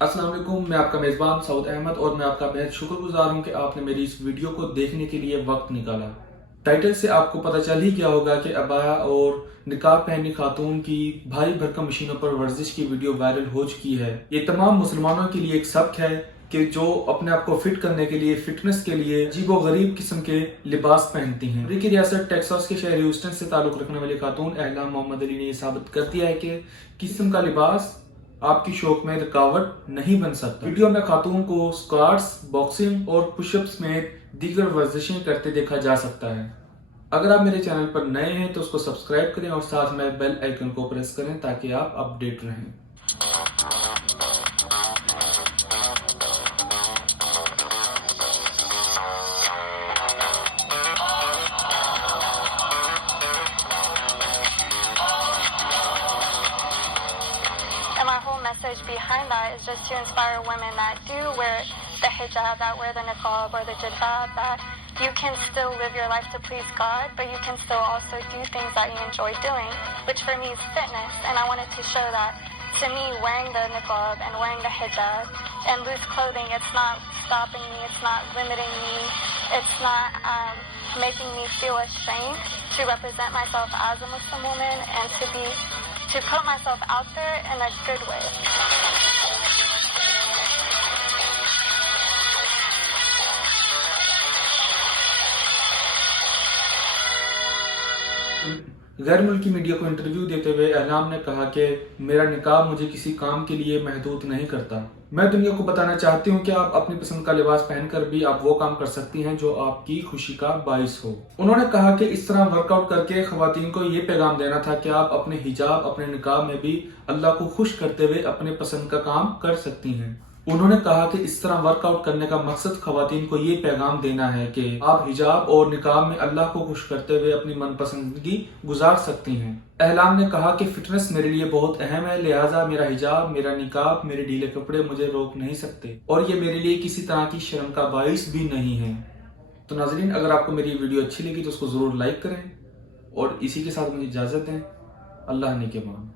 अस्सलाम वालेकुम, मैं आपका मेज़बान सऊद अहमद और मैं आपका बेहद शुक्रगुजार हूँ कि आपने मेरी इस वीडियो को देखने के लिए वक्त निकाला। टाइटल से आपको पता चल ही गया होगा कि अबाया और निकाब पहनी खातून की भारी भरकम मशीनों पर वर्जिश की वीडियो वायरल हो चुकी है। ये तमाम मुसलमानों के लिए एक सबक है कि जो अपने आप को फिट करने के लिए, फिटनेस के लिए अजीब व गरीब किस्म के लिबास पहनती हैं। अमेरिकी रियासत टेक्सास के शहर ह्यूस्टन से ताल्लुक रखने वाली खातून एहलाम मोहम्मद अली ने यह साबित कर दिया है कि किस्म का लिबास आपकी शौक में रुकावट नहीं बन सकता। वीडियो में खातून को स्क्वाट्स, बॉक्सिंग और पुशअप्स में दीगर वर्जिशें करते देखा जा सकता है। अगर आप मेरे चैनल पर नए हैं तो उसको सब्सक्राइब करें और साथ में बेल आइकन को प्रेस करें ताकि आप अपडेट रहें। And my whole message behind that is just to inspire women that do wear the hijab, that wear the niqab or the jilbab, that you can still live your life to please God, but you can still also do things that you enjoy doing, which for me is fitness. And I wanted to show that to me, wearing the niqab and wearing the hijab and loose clothing, it's not stopping me, it's not limiting me, it's not making me feel ashamed to represent myself as a Muslim woman and to put myself out there in a good way. गैर मुल्की media को interview देते हुए एहलाम ने कहा कि मेरा निकाब मुझे किसी काम के लिए महदूद नहीं करता। मैं दुनिया को बताना चाहती हूँ कि आप अपनी पसंद का लिबास पहनकर भी आप वो काम कर सकती हैं जो आपकी खुशी का बाइस हो। उन्होंने कहा कि इस तरह वर्कआउट करके खवातीन को ये पैगाम देना था कि आप अपने हिजाब, अपने निकाब में भी अल्लाह को खुश करते हुए अपने पसंद का काम कर सकती हैं। उन्होंने कहा कि इस तरह वर्कआउट करने का मकसद खवातीन को ये पैगाम देना है कि आप हिजाब और निकाब में अल्लाह को खुश करते हुए अपनी मनपसंदगी गुजार सकती हैं। एहलाम ने कहा कि फिटनेस मेरे लिए बहुत अहम है, लिहाजा मेरा हिजाब, मेरा निकाब, मेरे ढीले कपड़े मुझे रोक नहीं सकते और ये मेरे लिए किसी तरह की शर्म का बाइस भी नहीं है। तो नाज़रीन, अगर आपको मेरी वीडियो अच्छी लगी तो उसको ज़रूर लाइक करें और इसी के साथ मुझे इजाज़त दें। अल्लाह ने के मान।